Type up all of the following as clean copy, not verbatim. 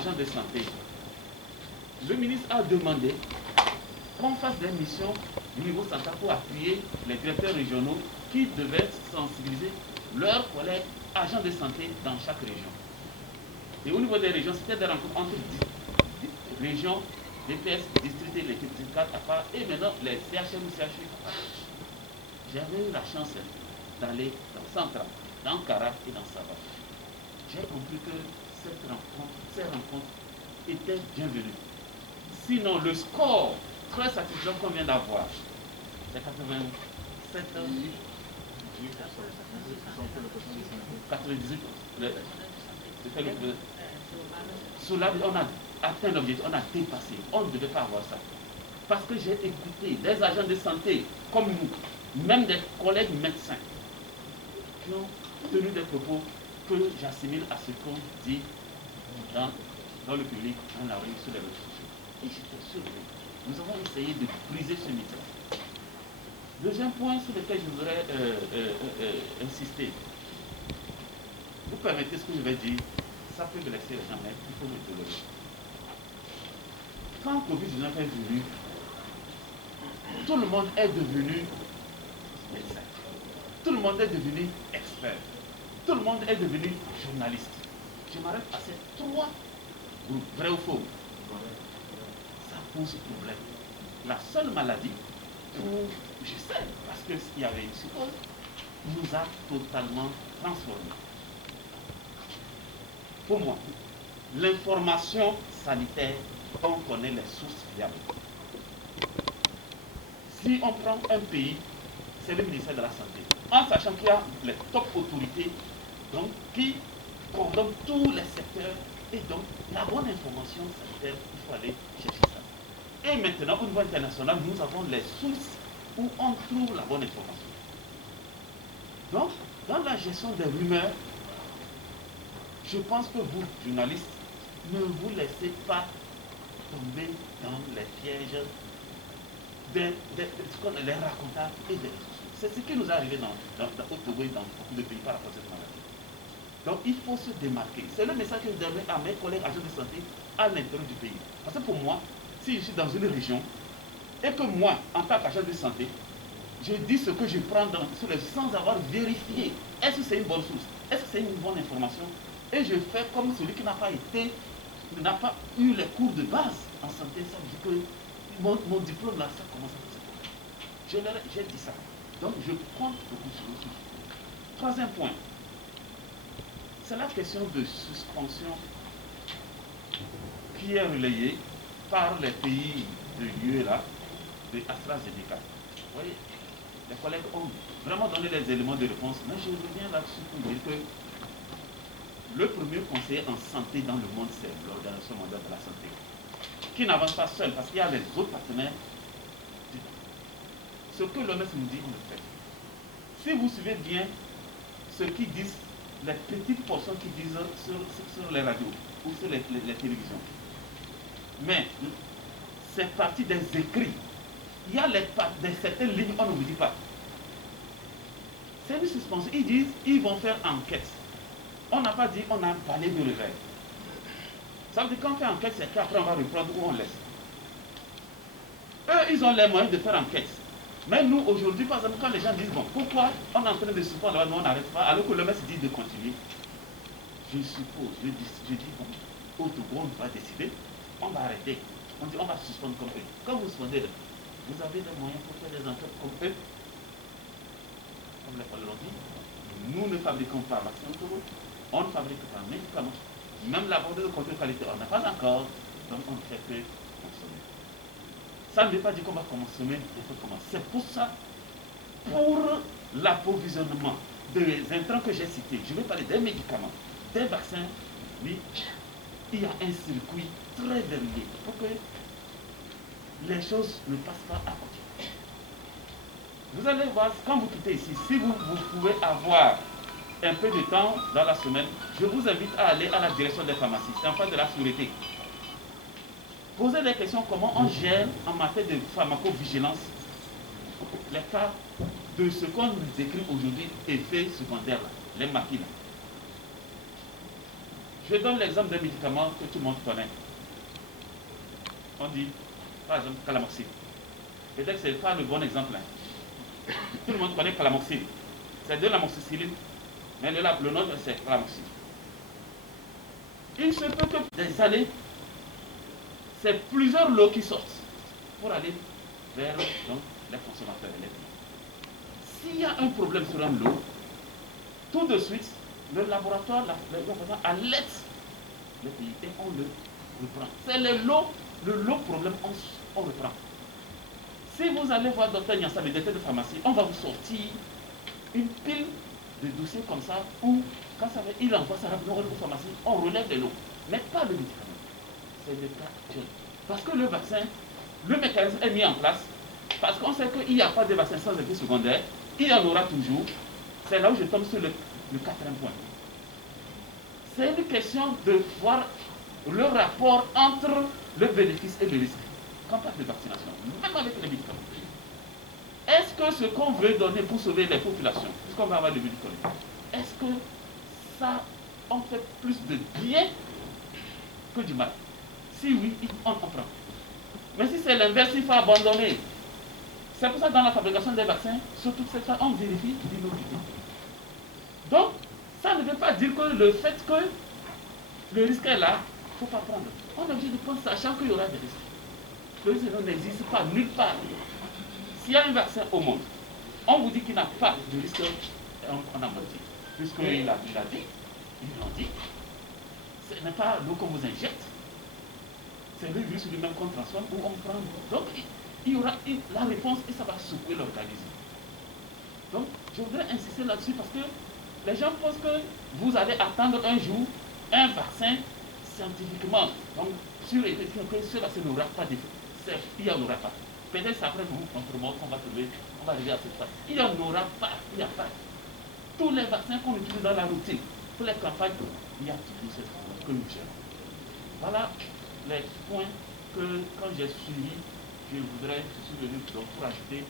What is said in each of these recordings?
agents de santé, le ministre a demandé qu'on fasse des missions au niveau central pour appuyer les directeurs régionaux qui devaient sensibiliser leurs collègues agents de santé dans chaque région. Et au niveau des régions, c'était des rencontres entre régions, DPS, districts et les syndicats à part, et maintenant les CHM ou CHU à part. J'avais eu la chance d'aller dans Central, dans Kara et dans Saba. J'ai compris que ces rencontres étaient bienvenues. Sinon, le score très satisfaisant qu'on vient d'avoir, c'est 87 98. C'était le cela, on a atteint l'objectif, on a dépassé. On ne devait pas avoir ça. Parce que j'ai écouté des agents de santé comme nous, même des collègues médecins, qui ont tenu des propos que j'assimile à ce qu'on dit dans le public, dans la rue, sur les réseaux sociaux. Et j'étais surpris. Nous avons essayé de briser ce mythe. Deuxième point sur lequel je voudrais insister. Vous permettez ce que je vais dire, ça peut blesser les gens, mais il faut me tolérer. Quand Covid-19 est venu, tout le monde est devenu médecin. Tout le monde est devenu expert. Tout le monde est devenu journaliste. Je m'arrête à ces trois groupes, vrai ou faux. Ça pose problème. La seule maladie, je sais, parce qu'il y avait une psychose, nous a totalement transformés. Pour moi, l'information sanitaire, on connaît les sources fiables. Si on prend un pays, c'est le ministère de la Santé, en sachant qu'il y a les top autorités donc, qui coordonnent tous les secteurs, et donc la bonne information sanitaire, il faut aller chercher ça. Et maintenant, au niveau international, nous avons les sources où on trouve la bonne information. Donc, dans la gestion des rumeurs, je pense que vous, journalistes, ne vous laissez pas tomber dans les pièges des racontars et des réseaux sociaux. C'est ce qui nous est arrivé au Togo et dans beaucoup de pays par rapport à cette maladie. Donc il faut se démarquer. C'est le message que je donne à mes collègues agents de santé à l'intérieur du pays. Parce que pour moi, si je suis dans une région et que moi, en tant qu'agent de santé, je dis ce que je prends sans avoir vérifié. Est-ce que c'est une bonne source? Est-ce que c'est une bonne information? Et je fais comme celui qui n'a pas eu les cours de base en santé. Ça veut dire que mon diplôme là, ça commence à poser problème. J'ai dit ça. Donc je prends beaucoup sur le sujet. Troisième point, c'est la question de suspension qui est relayée par les pays de l'UE là, de AstraZeneca. Vous voyez, les collègues ont vraiment donné les éléments de réponse, mais je reviens là-dessus pour dire que le premier conseiller en santé dans le monde, c'est l'Organisation mondiale de la santé, qui n'avance pas seul parce qu'il y a les autres partenaires. Ce que l'OMS nous dit, on le fait. Si vous suivez bien ce qu'ils disent, les petites portions qu'ils disent sur les radios ou sur les télévisions, mais c'est parti des écrits. Il y a certaines lignes, on ne vous dit pas. C'est une suspension. Ils disent, ils vont faire enquête. On n'a pas dit, on a parlé de réveil. Ça veut dire qu'on fait enquête, c'est qu'après on va reprendre où on laisse. Eux, ils ont les moyens de faire enquête. Mais nous, aujourd'hui, par exemple, quand les gens disent, bon, pourquoi on est en train de suspendre là, nous on n'arrête pas, alors que le maître dit de continuer, je suppose, je dis, bon, au Togo, on va décider, on va arrêter. On dit, on va suspendre comme eux. Quand vous suspendez, vous avez des moyens pour faire des enquêtes comme eux. Comme les collègues l'ont dit, nous ne fabriquons pas vaccin au Togo, on ne fabrique pas médicaments. Même la bordée de contrôle qualité, on n'a pas encore, donc on ne fait que consommer. Ça ne veut pas dire qu'on va consommer n'importe comment. C'est pour ça, pour l'approvisionnement des intrants que j'ai cités, je vais parler des médicaments, des vaccins, oui, il y a un circuit très verrouillé pour que les choses ne passent pas à côté. Vous allez voir, quand vous quittez ici, si vous pouvez avoir un peu de temps dans la semaine, je vous invite à aller à la direction des pharmacies, c'est en face de la sûreté. Posez des questions comment on gère en matière de pharmacovigilance les cas de ce qu'on nous décrit aujourd'hui, effets secondaires, les maquilles. Je donne l'exemple d'un médicament que tout le monde connaît. On dit, par exemple, calamoxyl. Peut-être que ce n'est pas le bon exemple. Hein. Tout le monde connaît calamoxyl. C'est de l'amoxicilline, mais le nom c'est calamoxyl. Il se peut que des années, c'est plusieurs lots qui sortent pour aller vers donc, les consommateurs et les clients. S'il y a un problème sur un lot, tout de suite, le laboratoire alerte le pays et on le reprend. C'est le lot problème, on reprend. Si vous allez voir Dr Niassa, le directeur de pharmacie, on va vous sortir une pile de dossiers comme ça où, quand ça va, il envoie ça rapidement aux pharmacies, on relève les lots, mais pas le médicament. C'est le cas actuel. Parce que le vaccin, le mécanisme est mis en place, parce qu'on sait qu'il n'y a pas de vaccin sans effet secondaire, il y en aura toujours. C'est là où je tombe sur le quatrième point. C'est une question de voir le rapport entre le bénéfice et le risque. Quand on parle de vaccination, même avec les médicaments. Est-ce que ce qu'on veut donner pour sauver les populations, puisqu'on va avoir le médicament, est-ce que ça en fait plus de bien que du mal? Si oui, on comprend. Mais si c'est l'inverse, il faut abandonner. C'est pour ça que dans la fabrication des vaccins, sur toute cette phase, on vérifie l'innocuité. Donc, ça ne veut pas dire que le fait que le risque est là, il ne faut pas prendre. On est obligé de prendre sachant qu'il y aura des risques. Le risque n'existe pas nulle part. S'il y a un vaccin au monde, on vous dit qu'il n'a pas de risque, on a menti. Puisqu'il a dit, ils l'ont dit, ce n'est pas l'eau qu'on vous injecte, c'est le virus lui-même qu'on transforme ou on prend. Donc, il y aura la réponse et ça va secouer l'organisme. Donc, je voudrais insister là-dessus parce que les gens pensent que vous allez attendre un jour un vaccin scientifiquement, donc sur les que cela n'aura pas d'effet. Il n'y en aura pas. Peut-être c'est après nous, notre mort, qu'on va trouver, on va arriver à cette phase. Il n'y en aura pas, il n'y a pas. Tous les vaccins qu'on utilise dans la routine, pour les campagnes, il y a toujours cette phase que nous gérons. Voilà les points que, quand j'ai suivi, je suis venu donc pour ajouter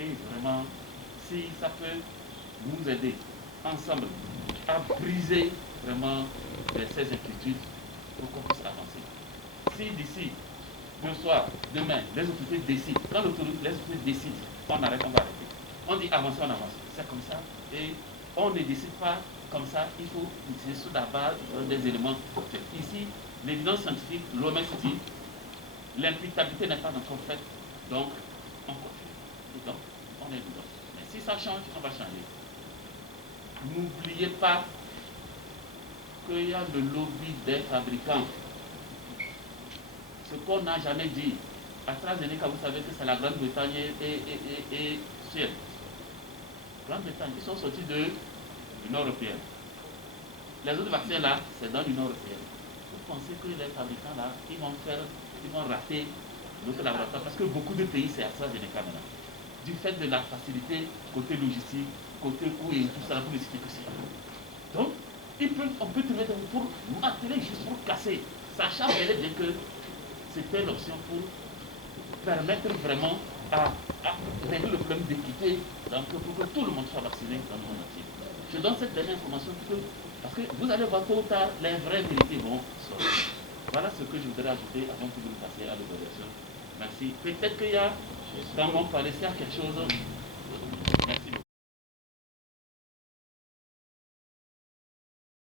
et vraiment, si ça peut nous aider ensemble à briser vraiment ces inquiétudes pour qu'on puisse avancer. Si d'ici le soir, demain, les autorités décident, quand les autorités décident, on arrête, on va arrêter. On dit avancer, on avance. C'est comme ça. Et on ne décide pas comme ça, il faut utiliser sur la base des éléments faits. Ici, l'évidence scientifique, l'OMS dit, l'imputabilité n'est pas encore faite, donc on continue. Et donc, on est dedans. Mais si ça change, on va changer. N'oubliez pas qu'il y a le lobby des fabricants. Ce qu'on n'a jamais dit. AstraZeneca, vous savez que c'est la Grande-Bretagne et Suède. Grande-Bretagne, ils sont sortis de l'Union européenne. Les autres vaccins là, c'est dans l'Union européenne. Vous pensez que les fabricants là, ils vont rater notre laboratoire parce que beaucoup de pays c'est AstraZeneca maintenant. Du fait de la facilité côté logistique, côté coût et tout ça, pour les citer que c'est. Donc, on peut trouver pour atteler juste pour casser, sachant bien que c'était l'option pour permettre vraiment à régler le problème d'équité, donc pour que tout le monde soit vacciné dans le monde entier. Je donne cette dernière information parce que vous allez voir tôt ou tard, les vraies vérités vont sortir. Voilà ce que je voudrais ajouter avant que vous passiez à l'évaluation. Merci. Peut-être qu'il y a dans mon palais, s'il y a quelque chose